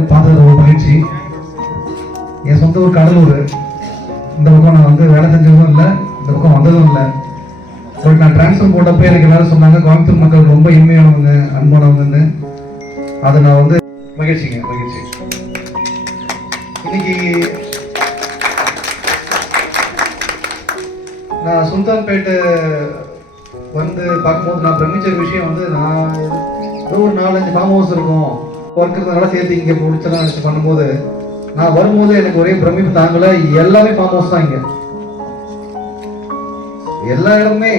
பார்த்தது ரொம்ப மகிழ்ச்சி. என் சொந்த ஊர் கடலூர். இந்த பக்கம் நான் வந்து வேலை செஞ்சதும் இல்லை இந்த பக்கம் வந்ததும் இல்லை. பட் நான் டிரான்ஸ்ஃபர் போட்டப்போ எனக்கு எல்லாரும் சொன்னாங்க கோயம்புத்தூர் மக்கள் ரொம்ப இனிமையானவங்க அன்பானவங்கன்னு. அதை நான் வந்து மகிழ்ச்சிங்க மகிழ்ச்சி. இன்னைக்கு நான் சுல்தான்பேட்டை வந்து பார்க்கும்போது நான் பிரமிச்ச விஷயம் வந்து நான் ஒரு நாலஞ்சு ஃபார்ம் ஹவுஸ் இருக்கும். ஒர்க் இருந்தனால சேர்த்து இங்கே முடிச்சலாம் நினச்சி பண்ணும்போது நான் வரும்போது எனக்கு ஒரே பிரமிப்பு தாங்கல எல்லாமே ஃபார்ம் ஹவுஸ் தான் இங்கே. எல்லா இடமுமே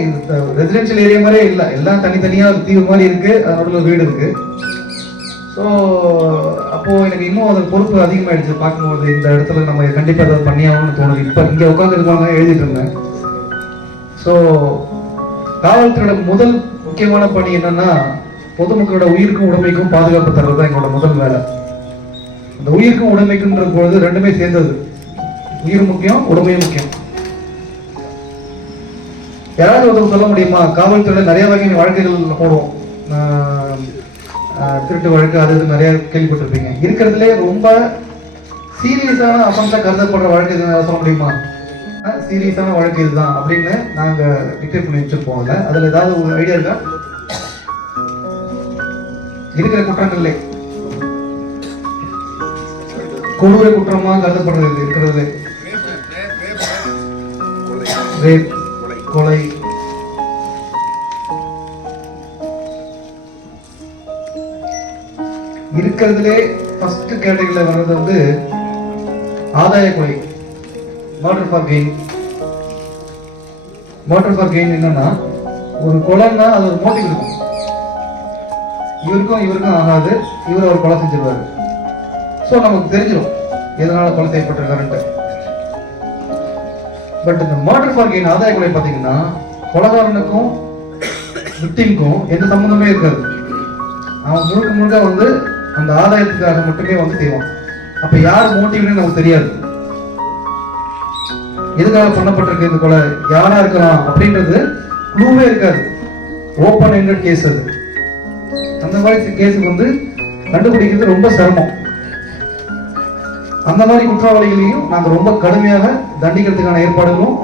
ரெசிடென்ஷியல் ஏரியா மாதிரியே இல்லை. எல்லாம் தனித்தனியாக தீவு மாதிரி இருக்கு அதனோட வீடு இருக்கு. ஸோ அப்போ எனக்கு இன்னும் அது பொறுப்பு அதிகமாயிடுச்சு பார்க்கும்போது இந்த இடத்துல நம்ம கண்டிப்பாக ஏதாவது பண்ணியாகணும்னு தோணுது. இப்போ இங்கே உட்காந்துருக்காங்க எழுதிட்டு இருந்தேன். ஸோ காவல்துறையோட முதல் முக்கியமான பணி என்னன்னா பொதுமக்களோட உயிருக்கும் உடைமைக்கும் பாதுகாப்பு தர்றது தான் எங்களோட முதல் வேலை. அந்த உயிருக்கும் உடைமைக்குன்ற பொழுது ரெண்டுமே சேர்ந்தது. உயிர் முக்கியம் உடமையும் முக்கியம். யாராவது ஒருத்தர் சொல்ல முடியுமா? காவல்துறையில நிறைய வகையான வழக்குகள் போடுவோம். ஆஹ் ஆஹ் திருட்டு வழக்கு அது இது நிறைய கேள்விப்பட்டிருப்பீங்க. இருக்கிறதுலே ரொம்ப சீரியஸான அஃபென்ஸா கருதப்படுற வழக்கு சொல்ல முடியுமா? சீரியஸான வழக்கு இதுதான் அப்படின்னு நாங்க டிக்டேட் பண்ணி வச்சிருப்போம் அதில். அதில் ஏதாவது ஒரு ஐடியா இருக்கா? இருக்கிற குற்றங்கள்ல. கொடூர குற்றமா கருதப்படுறது இருக்கிறது. ரேப் கொலை. இருக்கிறதுலே ஃபர்ஸ்ட் கேட்டகரியில் வர்றது வந்து ஆதாய கொலை. Murder for gain murder for gain என்னன்னா ஒரு கொலைன்னா அது ஒரு மோட்டிவ் இருக்கும். இவருக்கும் இவருக்கும் ஆகாது. இவர் அவர் கொலை செஞ்சிருவாரு. ஸோ நமக்கு தெரிஞ்சிடும் எதனால கொலை செய்யப்பட்டிருக்காருன்ட்டு. பட் இந்த மர்டர் ஃபார் கெயின் ஆதாய கொலை பார்த்தீங்கன்னா கொலகாரனுக்கும் விக்டிம்க்கும் எந்த சம்மந்தமே இருக்காது. அவன் முழுக்க முழுக்க வந்து அந்த ஆதாயத்துக்காக மட்டுமே வந்து செய்வான். அப்ப யார் மோட்டிவ்னு நமக்கு தெரியாது. எதுக்காக பண்ணப்பட்டிருக்கு இந்த கொலை? யாரா இருக்கலாம் அப்படின்றது க்ளூவே இருக்காது. ஓப்பன் எண்டட் கேஸ் அது. அந்த மாதிரி கேஸுக்கு வந்து கண்டுபிடிக்கிறது ரொம்ப சிரமம். அந்த மாதிரி குற்றவாளிகளையும் நாங்கள் ரொம்ப கடுமையாக தண்டிக்கிறதுக்கான ஏற்பாடுகளும்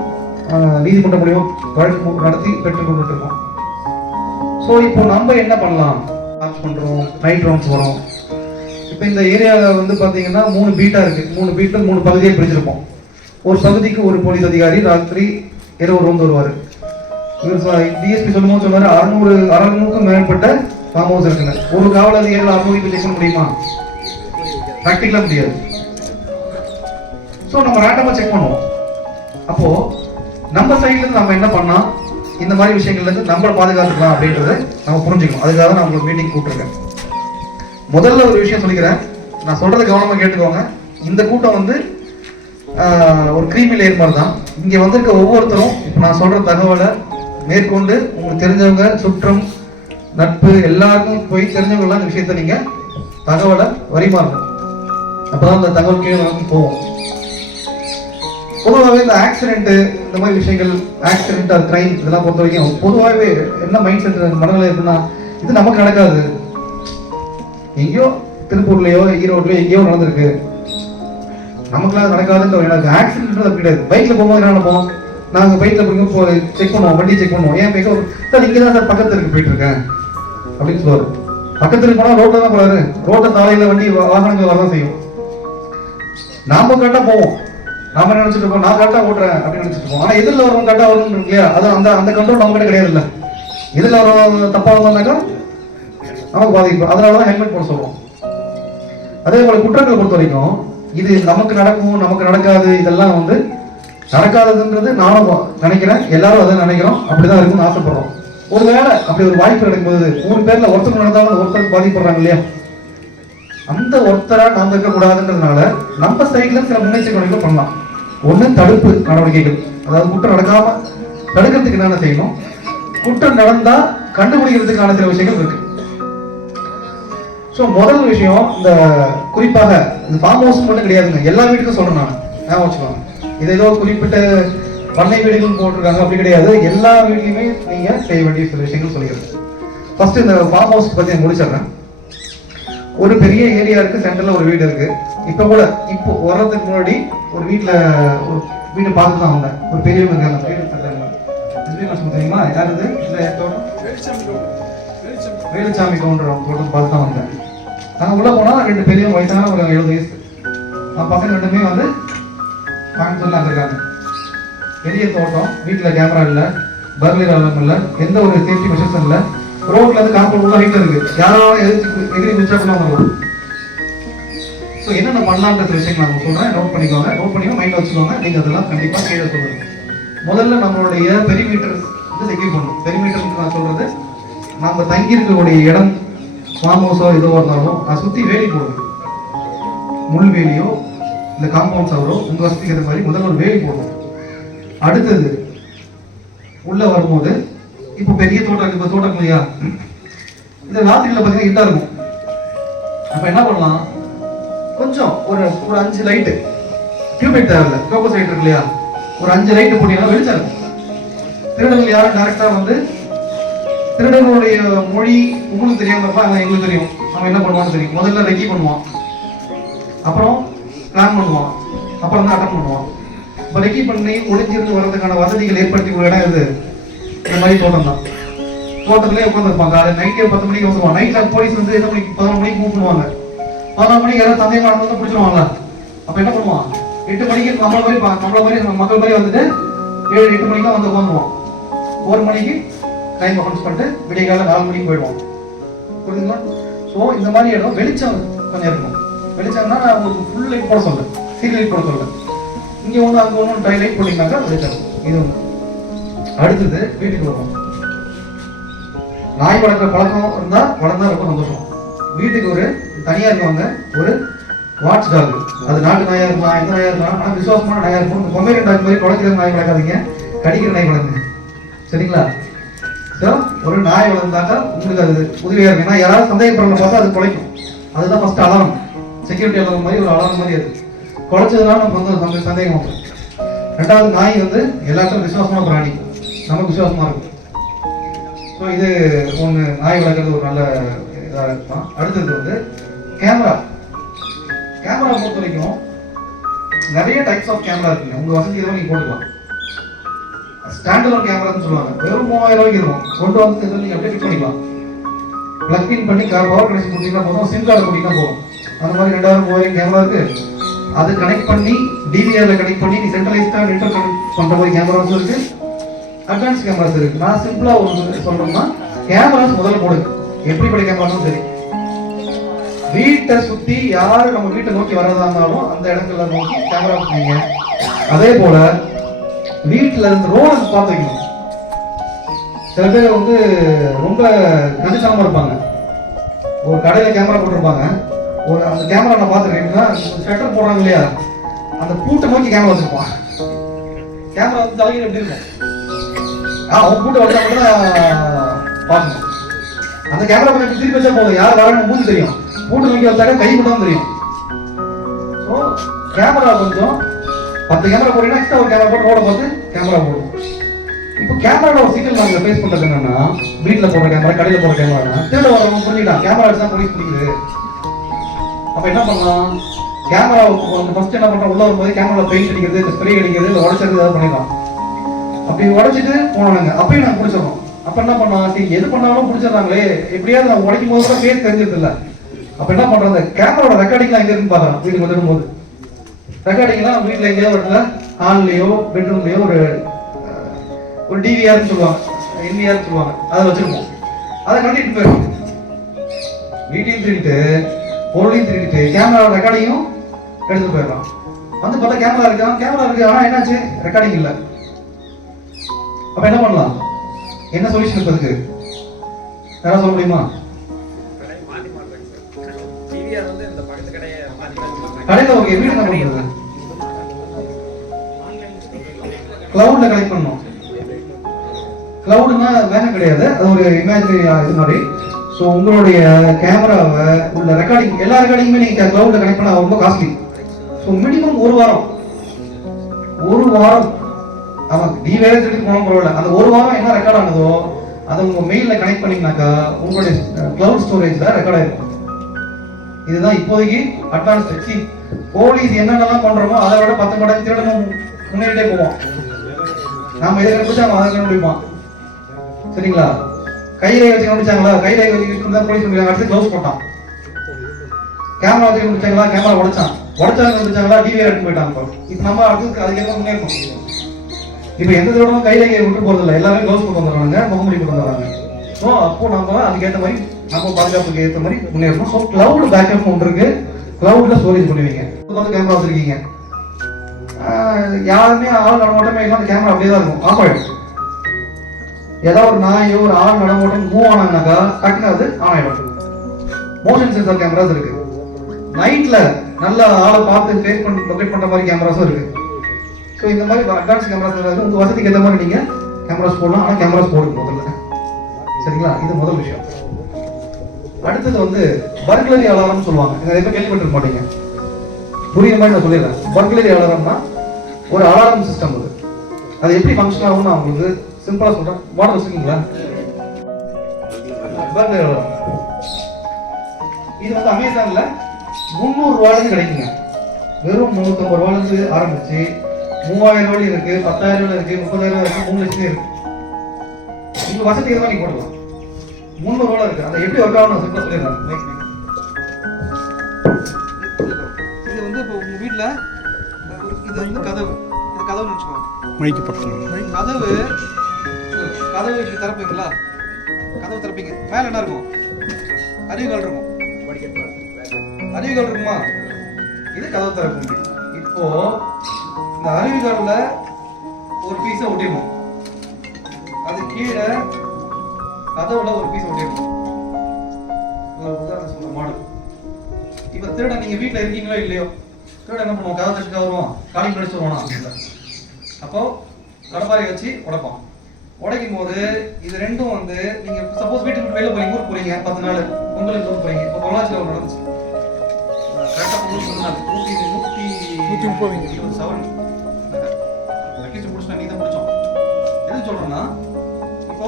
நீதிமன்ற நீதிமன்றம் மூலியமா வழக்கு நடத்தி பெற்றுக்கொண்டு இருக்கோம் ஸோ இப்போ நம்ம என்ன பண்ணலாம்? வாட்ச் பண்ணுறோம் நைட் ரவுண்ட்ஸ் வரோம் இப்போ இந்த ஏரியாவில் வந்து பார்த்தீங்கன்னா மூணு பீட்டா இருக்கு. மூணு பீட்டில் மூணு பகுதியை பிரிச்சிருப்போம். ஒரு பகுதிக்கு ஒரு போலீஸ் அதிகாரி ராத்திரி இரவு ரோந்து வருவார். இவர் டிஎஸ்பி சொல்லும்போது சொன்னார் அறுநூறு அறுநூறுக்கும் மேற்பட்ட ஃபார்ம் ஹவுஸ் ஒரு காவல் அதிகாரிகள் அறுநூறு பேச முடியுமா? ப்ராக்டிக்கலாக முடியாது. ஸோ நம்ம ரேண்டமாக செக் பண்ணுவோம். அப்போ நம்ம சைட்ல இருந்து நம்ம என்ன பண்ணா இந்த மாதிரி விஷயங்கள்ல இருந்து நம்மளை பாதுகாத்துக்கலாம் அப்படின்றத நம்ம புரிஞ்சுக்கணும். அதுக்காக தான் நான் உங்களுக்கு மீட்டிங் கூப்பிட்டுருக்கேன். முதல்ல ஒரு விஷயம் சொல்லிக்கிறேன். நான் சொல்றதை கவனமாக கேட்டுக்கோங்க. இந்த கூட்டம் வந்து ஒரு கிரீமி லேயர் மாதிரி தான். இங்கே வந்திருக்க ஒவ்வொருத்தரும் இப்போ நான் சொல்கிற தகவலை மேற்கொண்டு உங்களுக்கு தெரிஞ்சவங்க சுற்றம் நட்பு எல்லாருக்கும் போய் தெரிஞ்சவங்க எல்லாம் இந்த விஷயத்த நீங்க தகவலை வரிமாறணும் அப்பதான் அந்த தகவல் கீழே நமக்கு போவோம் பொதுவாகவே இந்த ஆக்சிடென்ட் இந்த மாதிரி விஷயங்கள் ஆக்சிடென்ட் ஆர் கிரைம் இதெல்லாம் பொறுத்த வரைக்கும் பொதுவாகவே என்ன மைண்ட் செட் மனநிலை இருக்குன்னா இது நமக்கு நடக்காது. எங்கேயோ திருப்பூர்லயோ ஈரோட்லயோ எங்கேயோ நடந்திருக்கு. நமக்குலாம் நடக்காதுன்ற எனக்கு ஆக்சிடென்ட் அப்படி கிடையாது. பைக்ல போகும்போது என்ன நினைப்போம் நாங்க பைக்ல போய் செக் பண்ணுவோம் வண்டி செக் பண்ணுவோம். ஏன் பைக்கோ சார் இங்கே தான் சார் பக்கத்து இருக்கு போயிட்டு இருக்கேன். அப்படின்னு சொல்லுவாரு. பக்கத்துல போனா ரோட்ல தான் போறாரு. ரோட்ல சாலையில வண்டி வாகனங்கள் வரதான் செய்யும். நாம கரெக்டா போவோம். நாம நினைச்சிட்டு இருக்கோம்? நான் கரெக்டா ஓட்டுறேன் அப்படின்னு நினைச்சிட்டு இருப்போம் ஆனா எதிரில் வரவங்க கரெக்டா வரணும் இல்லையா? அது அந்த அந்த கண்ட்ரோல் நம்ம கிட்ட கிடையாது இல்ல எதிரில் வரவங்க தப்பா வந்தாக்கா நமக்கு பாதிக்கும் அதனாலதான் ஹெல்மெட் போட சொல்றோம். அதே போல குற்றங்களை பொறுத்த வரைக்கும் இது நமக்கு நடக்கும் நமக்கு நடக்காது இதெல்லாம் வந்து நடக்காததுன்றது நானும் நினைக்கிறேன். எல்லாரும் அதை நினைக்கிறோம். அப்படிதான் இருக்கும்னு ஆசைப்படுறோம். ஒருவேளை அப்படி ஒரு வாய்ப்பு நடக்கும்போது மூணு பேர்ல ஒருத்தர் நடந்தாலும் ஒருத்தருக்கு பாதிப்படுறாங்க இல்லையா? அந்த ஒருத்தரா நாம இருக்கக்கூடாதுன்றதுனால நம்ம சைட்ல சில முன்னெச்சரிக்கை பண்ணலாம். ஒண்ணு தடுப்பு நடவடிக்கைகள். அதாவது குற்றம் நடக்காம தடுக்கிறதுக்கு என்னென்ன செய்யணும்? குற்றம் நடந்தா கண்டுபிடிக்கிறதுக்கான சில விஷயங்கள் இருக்கு. ஸோ முதல் விஷயம் இந்த குறிப்பாக இந்த ஃபார்ம் ஹவுஸ் மட்டும் கிடையாதுங்க. எல்லா வீட்டுக்கும் சொல்றேன் நான். ஞாபகம் வச்சுக்கோங்க. இது ஏதோ குறிப்பிட்ட பண்ணை வீடுகள் போட்டிருக்காங்க. அப்படி கிடையாது. எல்லா வீட்லையுமே நீங்க செய்ய வேண்டிய சில விஷயங்கள் சொல்லிக்கிறேன் ஃபர்ஸ்ட் இந்த ஃபார்ம் ஹவுஸ் பத்தி நான் முடிச்சிடுறேன். ஒரு பெரிய ஏரியா இருக்கு சென்டர்ல ஒரு வீடு இருக்கு. இப்போ கூட இப்போ வர்றதுக்கு முன்னாடி ஒரு வீட்ல ஒரு வீடு பார்த்து தான் வந்தேன். ஒரு பெரியவங்க இருக்காங்க வீடு தெரியுமா? யார் இது? இந்த தோட்டம்? வேலுச்சாமி கவுண்டர் அவங்க தோட்டம். பார்த்து தான் வந்தேன். நாங்கள் உள்ள போனா ரெண்டு பெரியவங்க வயசான ஒரு எழுபது வயசு. நான் பசங்க ரெண்டுமே வந்து கோயம்புத்தூர்ல அங்க இருக்காங்க பெரிய தோட்டம் வீட்டில் கேமரா இல்லை பர்லர் அலம் இல்லை எந்த ஒரு சேஃப்டி மெஷர்ஸும் இல்லை. ரோட்ல இருந்து காம்பவுண்ட் உள்ள ஹைட்ல இருக்கு. யாராவது எதிர்த்து எதிரி குதிச்சா கூட வரலாம் ஸோ என்னென்ன பண்ணலான்ற சில விஷயங்கள் நான் சொல்கிறேன் நோட் பண்ணிக்கோங்க. நோட் பண்ணி மைண்டில் வச்சுக்கோங்க. நீங்கள் அதெல்லாம் கண்டிப்பாக கீழே சொல்லுங்கள் முதல்ல நம்மளுடைய பெரிமீட்டர் வந்து செக்யூர் பண்ணணும். பெரிமீட்டர் நான் சொல்கிறது நம்ம தங்கி இருக்கக்கூடிய இடம் ஃபார்ம் ஹவுஸோ எதுவோ இருந்தாலும் நான் சுற்றி வேலி போடுவோம் முள் வேலியோ இந்த காம்பவுண்ட் சவரோ உங்கள் வசதிக்கு ஏற்ற மாதிரி முதல்ல ஒரு வேலி போடணும். அடுத்தது உள்ள வரும்போது இப்போ பெரிய தோட்டம் இப்போ தோட்டம் இல்லையா? இந்த ராத்திரியில பார்த்தீங்கன்னா இருட்டா இருக்கும். அப்ப என்ன பண்ணலாம்? கொஞ்சம் ஒரு ஒரு அஞ்சு லைட்டு டியூப்லைட் தேவையில்ல ஃபோக்கஸ் லைட் இருக்கு இல்லையா? ஒரு அஞ்சு லைட்டு போட்டீங்கன்னா வெளிச்சம் இருக்கும். திருடர்கள் யாரும் டேரக்டா வந்து திருடர்களுடைய மொழி உங்களுக்கு தெரியாம இருப்பா எங்களுக்கு தெரியும். அவன் என்ன பண்ணுவான்னு தெரியும். முதல்ல ரெக்கி பண்ணுவான். அப்புறம் பிளான் பண்ணுவான். அப்புறம் தான் அட்டன் பண்ணுவான். ரெக்கி பண்ணி ஒளிஞ்சிருந்து வர்றதுக்கான வசதிகள் ஏற்படுத்தி ஒரு இடம் இது. இந்த மாதிரி தோட்டம் தான். தோட்டத்திலே உட்காந்துருப்பாங்க அது நைட்டே பத்து மணிக்கு வந்துருவாங்க. நைட்டில் போலீஸ் வந்து எத்தனை மணிக்கு பதினொரு மணிக்கு மூவ் பண்ணுவாங்க பதினொரு மணிக்கு யாராவது சந்தேகமான வந்து பிடிச்சிருவாங்களா அப்போ என்ன பண்ணுவான்? எட்டு மணிக்கு நம்மள மாதிரி பா- நம்மள மாதிரி நம்ம மக்கள் மாதிரி வந்துட்டு ஏழு எட்டு மணிக்கு தான் வந்து உட்காந்துருவான். ஒரு மணிக்கு டைம் அஃபன்ஸ் பண்ணிட்டு விடிய காலை நாலு மணிக்கு போயிடுவோம் புரியுதுங்களா ஸோ இந்த மாதிரி இடம் வெளிச்சம் கொஞ்சம் இருக்கும் வெளிச்சம்னா நான் உங்களுக்கு ஃபுல் லைட் போட சொல்லுங்கள் சீரியல் லைட் போட சொல்லுங்கள் இங்க ஒன்று அங்க ஒன்று ட்ரை லைட் போட்டீங்கன்னாக்கா இது ஒன்று அடுத்தது வீட்டுக்கு வருவோம். நாய் வளர்க்குற பழக்கம் இருந்தா வளர்ந்தா ரொம்ப சந்தோஷம். வீட்டுக்கு ஒரு தனியா இருக்கவங்க ஒரு வாட்ச் டாக் அது நாட்டு நாயா இருக்கலாம் எந்த நாயா இருக்கலாம் ஆனா விசுவாசமான நாயா இருக்கும். இந்த டாக் மாதிரி குலைக்கிற நாய் வளர்க்காதீங்க. கடிக்கிற நாய் வளர்ங்க. சரிங்களா? ஸோ ஒரு நாய் வளர்ந்தாக்கா உங்களுக்கு அது உதவியா இருக்கும். ஏன்னா யாராவது சந்தேகப்படுறத பார்த்தா அது குலைக்கும். அதுதான் ஃபர்ஸ்ட் அலாரம் செக்யூரிட்டி அலாரம் மாதிரி ஒரு அலாரம் மாதிரி அது. குறைச்சதுனால நமக்கு வந்து சந்தே- சந்தேகம் வரும் ரெண்டாவது நாய் வந்து எல்லாத்துக்கும் விசுவாசமான பிராணி நமக்கு விசுவாசமாக இருக்கும். ஸோ இது ஒன்று நாய் வளர்க்குறது ஒரு நல்ல இதாக இருக்கலாம் அடுத்தது வந்து கேமரா. கேமரா பொறுத்த வரைக்கும் நிறைய டைப்ஸ் ஆஃப் கேமரா இருக்குங்க. உங்கள் வசதி எதுவும் நீங்கள் போட்டுக்கலாம். ஸ்டாண்டர்ட் கேமரான்னு சொல்லுவாங்க. வெறும் மூவாயிரம் ரூபாய்க்கு இருக்கும். கொண்டு வந்து எதுவும் நீங்கள் அப்படியே ஃபிட் பண்ணிக்கலாம். பிளக் இன் பண்ணி பவர் கனெக்ஷன் கொடுத்தீங்கன்னா போதும். சிம் கார்டு கொடுத்தீங்கன்னா போதும். அந்த மாதிரி ரெண்டாயிரம் மூவாயிரம் கேமரா இருக்குது அது கனெக்ட் பண்ணி டிவிஆர்ல கனெக்ட் பண்ணி நீ சென்ட்ரலைஸ்டா இன்டர் கனெக்ட் பண்ற மாதிரி கேமராஸும் இருக்கு. அட்வான்ஸ் கேமராஸ் இருக்கு. நான் சிம்பிளா ஒன்று சொல்றேன்னா கேமராஸ் முதல்ல போடுங்க எப்படிப்பட்ட கேமராஸும் சரி. வீட்டை சுத்தி யாரு நம்ம வீட்டை நோக்கி வரதா இருந்தாலும் அந்த இடத்துல நோக்கி கேமரா வைங்க. அதே போல வீட்டுல இருந்து ரோட பார்த்து வைக்கணும். சில பேர் வந்து ரொம்ப கணிசனமா இருப்பாங்க. ஒரு கடையில கேமரா போட்டிருப்பாங்க. ஒரு அந்த கேமரா நான் பார்த்துருக்கேன் ஸ்வெட்டர் போடுறாங்க இல்லையா? அந்த பூட்டை நோக்கி கேமரா வச்சிருப்பான் கேமரா வந்து தலையில் எப்படி இருக்கும்? ஆ அவன் பூட்டை வந்தா கூட பார்க்கணும். அந்த கேமரா பண்ணி திருப்பி வச்சா போதும். யார் வரணும் மூணு தெரியும். பூட்டு நோக்கி வந்தாக்க கை மட்டும் தெரியும். ஸோ கேமரா கொஞ்சம் பத்து கேமரா போட்டீங்கன்னா எக்ஸ்ட்ரா ஒரு கேமரா போட்டு ரோட பார்த்து கேமரா போடும் இப்போ கேமரால ஒரு சிக்கல் நாங்கள் ஃபேஸ் பண்ணுறது என்னன்னா வீட்டில் போடுற கேமரா கடையில் போடுற கேமரா திருட வரவங்க புரிஞ்சுக்கலாம். கேமரா தான் போலீஸ் பிடிக்குது அப்போ என்ன பண்ணலாம்? கேமரா ஃபர்ஸ்ட் என்ன பண்ணுறோம் உள்ள வரும்போது கேமரா பெயிண்ட் அடிக்கிறது இந்த ஸ்ப்ரே அடிக்கிறது இல்லை உடச்சது ஏதாவது பண்ணிடலாம். அப்படி உடச்சிட்டு போனாங்க அப்பயும் நாங்கள் பிடிச்சிடணும் அப்போ என்ன பண்ணலாம்? சரி எது பண்ணாலும் பிடிச்சிடறாங்களே. எப்படியாவது நான் உடைக்கும் போது கூட பேஸ் தெரிஞ்சது இல்லை. அப்போ என்ன பண்ணுறது கேமராவோட ரெக்கார்டிங்லாம் எங்கே இருந்து பார்க்கலாம். வீட்டுக்கு வந்துடும் போது ரெக்கார்டிங்லாம் வீட்டில் எங்கேயோ ஒரு இடத்துல ஹால்லையோ பெட்ரூம்லையோ ஒரு ஒரு டிவிஆர்னு சொல்லுவாங்க. என்விஆர்னு சொல்லுவாங்க? அதை வச்சிருப்போம். அதை கண்டிட்டு போயிடும் வீட்டையும் திருடிட்டு பொருளையும் திருடிட்டு கேமரா ரெக்கார்டிங்கும் எடுத்துட்டு போயிடலாம் வந்து பார்த்தா கேமரா இருக்கான் கேமரா இருக்கு. ஆனா என்னாச்சு? ரெக்கார்டிங் இல்ல. அப்ப என்ன பண்ணலாம்? என்ன சொல்யூஷன் இப்ப இருக்கு யாராவது சொல்ல முடியுமா? கடையில் கடையில ஒரு எப்படி என்ன பண்ணுறது கிளவுட்ல கலெக்ட் பண்ணணும். கிளவுட்னா வேற கிடையாது. அது ஒரு இமேஜினரி இது மாதிரி. ஸோ உங்களுடைய கேமராவை உள்ள ரெக்கார்டிங் எல்லா ரெக்கார்டிங்குமே நீங்கள் க்ளவுடில் கனெக்ட் பண்ண ரொம்ப காஸ்ட்லி ஸோ மினிமம் ஒரு வாரம். ஒரு வாரம். ஆமாம் நீ வேலை திருட்டு போனாலும் பரவாயில்ல. அந்த ஒரு வாரம் என்ன ரெக்கார்ட் ஆனதோ அதை உங்கள் மெயிலில் கனெக்ட் பண்ணிங்கனாக்கா உங்களுடைய க்ளவுட் ஸ்டோரேஜில் ரெக்கார்ட் ஆயிருக்கும் இதுதான் இப்போதைக்கு அட்வான்ஸ் சி போலீஸ் என்னென்னலாம் பண்ணுறோமோ அதை விட பத்து மடங்கு திருடணும் முன்னேறிட்டே போவோம் நாம இதை கண்டுபிடிச்சா அவன் அதை கண்டுபிடிப்பான். சரிங்களா? கையில வச்சு கண்டுபிடிச்சாங்களா? கையில வச்சு இருந்தா போலீஸ் கண்டுபிடிச்சாங்க அடுத்து க்ளவுஸ் போட்டான். கேமரா வச்சு கண்டுபிடிச்சாங்களா? கேமரா உடைச்சான். உடைச்சாங்க கண்டுபிடிச்சாங்களா? டிவிஆர் எடுத்து போயிட்டாங்க இப்போ நம்ம அடுத்து அதுக்கு என்ன முன்னேறணும் இப்போ எந்த தடவை கையில விட்டு போறது இல்லை எல்லாமே க்ளவுஸ் போட்டு வந்துடுறாங்க. முகமூடி போட்டு வந்துடுறாங்க ஸோ அப்போ நம்ம அதுக்கேற்ற மாதிரி நம்ம பாதுகாப்புக்கு ஏற்ற மாதிரி முன்னேறணும் ஸோ கிளவுட் பேக்கப் ஒன்று இருக்கு. கிளவுட்ல ஸ்டோரேஜ் பண்ணுவீங்க. வந்து கேமரா வச்சிருக்கீங்க. யாருமே ஆள் நடமாட்டமே இல்லாமல் கேமரா அப்படியே தான் இருக்கும். ஆஃப் ஆயிடும். ஏதாவது ஒரு நாயோ ஒரு ஆள் நடமாட்டம் மூவ் ஆனாங்கனாக்கா டக்குனு அது ஆன் மோஷன் சென்சார் கேமராஸ் இருக்கு. நைட்ல நல்ல ஆளை பார்த்து ஃபேஸ் பண்ணி லொகேட் பண்ற மாதிரி கேமராஸும் இருக்கு. ஸோ இந்த மாதிரி அட்வான்ஸ் கேமராஸ் உங்க வசதிக்கு ஏற்ற மாதிரி நீங்க கேமராஸ் போடலாம். ஆனால் கேமராஸ் போடுங்க முதல்ல. சரிங்களா? இது முதல் விஷயம். அடுத்தது வந்து பர்க்லரி அலாரம் சொல்லுவாங்க. இதை எப்போ கேள்விப்பட்டிருக்க மாட்டீங்க. புரியுற மாதிரி நான் சொல்லிடுறேன். பர்க்லரி அலாரம்னா ஒரு அலாரம் சிஸ்டம் அது. அது எப்படி ஃபங்க்ஷன் ஆகும் நான் உங்களுக்கு சிம்பிளா சொல்றேன். மாடல் வச்சுருக்கீங்களா? இது வந்து அமேசான்ல முந்நூறு ரூபாய்க்கு கிடைக்குங்க. வெறும் முந்நூற்றம்பது ரூபாய்க்கு ஆரம்பிச்சு மூவாயிரம் ரூபாய் இருக்கு பத்தாயிரம் ரூபாய் இருக்கு முப்பதாயிரம் ரூபாய் இருக்கு மூணு லட்சம் இருக்கு. உங்க வசதிக்கு ஏதாவது நீங்க போடலாம். முந்நூறு ரூபாய் இருக்கு. அதை எப்படி ஒர்க் ஆகணும் சிம்பிளா சொல்லிடுறாங்க இது வந்து இப்போ உங்க வீட்டில் இது வந்து கதவு. கதவுன்னு வச்சுக்கோங்க. மைக்கு கதவு கதவு இப்படி திறப்பீங்களா? கதவு திறப்பீங்க. மேல என்ன இருக்கும்? அறிவுகள் இருக்கும். அறிவுகள் இருக்குமா? இது கதவு திறக்கும். இப்போ இந்த அறிவுகள்ல ஒரு பீஸை ஒட்டிடணும். அது கீழே கதவுல ஒரு பீஸ் ஒட்டிடணும். உதாரணம் சொல்ற மாடல். இப்ப திருட நீங்க வீட்ல இருக்கீங்களோ இல்லையோ திருட என்ன பண்ணுவோம் கதவு தட்டுக்க வருவோம் காலிங் கடிச்சு வருவானா? அப்போ கடப்பாரை வச்சு உடைப்போம். உடைக்கும் போது இது ரெண்டும் வந்து நீங்க சப்போஸ் வீட்டுக்கு விட்டு வெளில போறீங்க ஊருக்கு போறீங்க பத்து நாள் உங்களுக்கு ஊருக்கு போறீங்க இப்போ பொள்ளாச்சியில் ஒரு நடந்துச்சு. கரெக்டாக பொங்கல் சொன்னாங்க நூற்றி நூற்றி முப்பது. இருபது சவரன். லக்கேஜ் முடிச்சிட்டோம் நீ தான் முடிச்சோம். எது சொல்றேன்னா இப்போ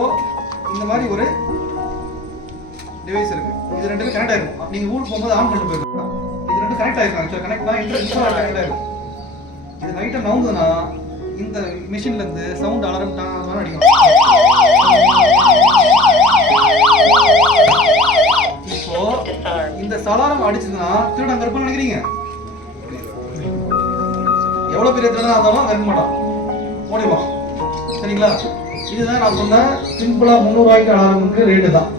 இந்த மாதிரி ஒரு டிவைஸ் இருக்கு. இது ரெண்டுமே கனெக்ட் ஆயிருக்கும் நீங்க ஊருக்கு போகும்போது ஆன் பண்ணிட்டு போயிருக்கோம் இது ரெண்டும் கனெக்ட் ஆயிருக்கும் ஆக்சுவலாக கனெக்ட் தான் இன்டர் கனெக்ட் ஆயிருக்கும் இது நைட்டை நவுந்ததுன்னா இந்த மிஷின்ல இருந்து சவுண்ட் அலாரம் டான் அடிக்கும். இப்போ இந்த சலாரம் அடிச்சதுன்னா திருடன் கருப்பு நினைக்கிறீங்க? எவ்வளவு பெரிய திருடனா இருந்தாலும் அங்க மாட்டான். ஓடிடுவான் சரிங்களா? இதுதான் நான் சொன்ன சிம்பிளா முந்நூறுவாய்க்கு அலாரமுக்கு ரேட்டு தான்.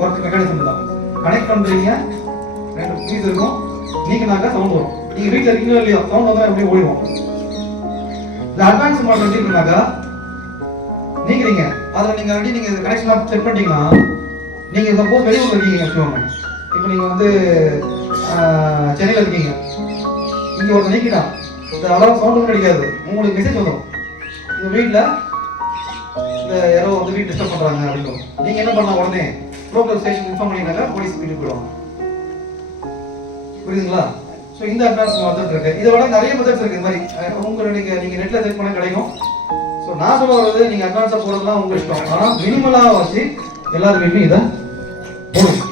ஒர்க் மெக்கானிசம் தான். கனெக்ட் பண்றீங்க. ரெண்டு பீஸ் இருக்கும். நீங்க நாங்க சவுண்ட் வரும். நீங்க வீட்ல இருக்கீங்களோ இல்லையோ சவுண்ட் வந்தா எப்படி ஓடிடுவோம்? இந்த அட்வான்ஸ் மாடல் எப்படி இருக்குனாக்கா நீங்கிறீங்க அதுல நீங்க ஆல்ரெடி நீங்க கனெக்ஷன் செக் பண்ணிட்டீங்கன்னா நீங்க சப்போஸ் வெளியூர் இருக்கீங்க வச்சுக்கோங்க. இப்போ நீங்க வந்து சென்னையில் சென்னையில இருக்கீங்க. இங்க ஒருத்தர் நீக்கிட்டான். இந்த அளவு சவுண்டும் கிடைக்காது. உங்களுக்கு மெசேஜ் வந்துடும் உங்க வீட்டில் இந்த யாரோ வந்து வீட்டு டிஸ்டர்ப் பண்றாங்க அப்படின்னு நீங்க என்ன பண்ணலாம் உடனே? லோக்கல் ஸ்டேஷன் இன்ஃபார்ம் பண்ணீங்கன்னாக்கா போலீஸ் வீட்டுக்கு போயிடுவாங்க. புரியுதுங்களா? ஸோ இந்த அட்வான்ஸ் மெத்தட் இருக்கு. இதை விட நிறைய மெத்தட்ஸ் இருக்கு. இந்த மாதிரி உங்களை நீங்க நீங்க நெட்ல செக் பண்ண கிடைக்கும். ஸோ நான் சொல்ல வர்றது நீங்க அட்வான்ஸாக போடுறதுலாம் உங்க இஷ்டம். ஆனா மினிமலாக வச்சு எல்லார் வீட்லையும் இதை போடுங்க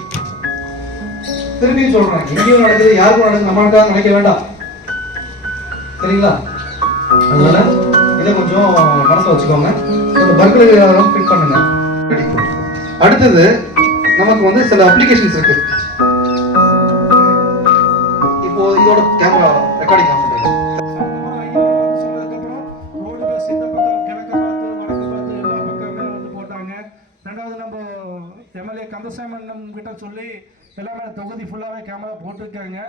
திரும்பியும் சொல்றேன். எங்கேயும் நடக்குது யாருக்கும் நடக்குது நம்மளுக்காக நினைக்க வேண்டாம். சரிங்களா? அதனால இதை கொஞ்சம் மனசில் வச்சுக்கோங்க. இந்த பர்கர் ஃபிட் பண்ணுங்க. அடுத்தது நமக்கு வந்து சில அப்ளிகேஷன்ஸ் இருக்கு. சொல்லி எல்லாமே தொகுதி ஃபுல்லாகவே கேமரா போட்டிருக்காங்க.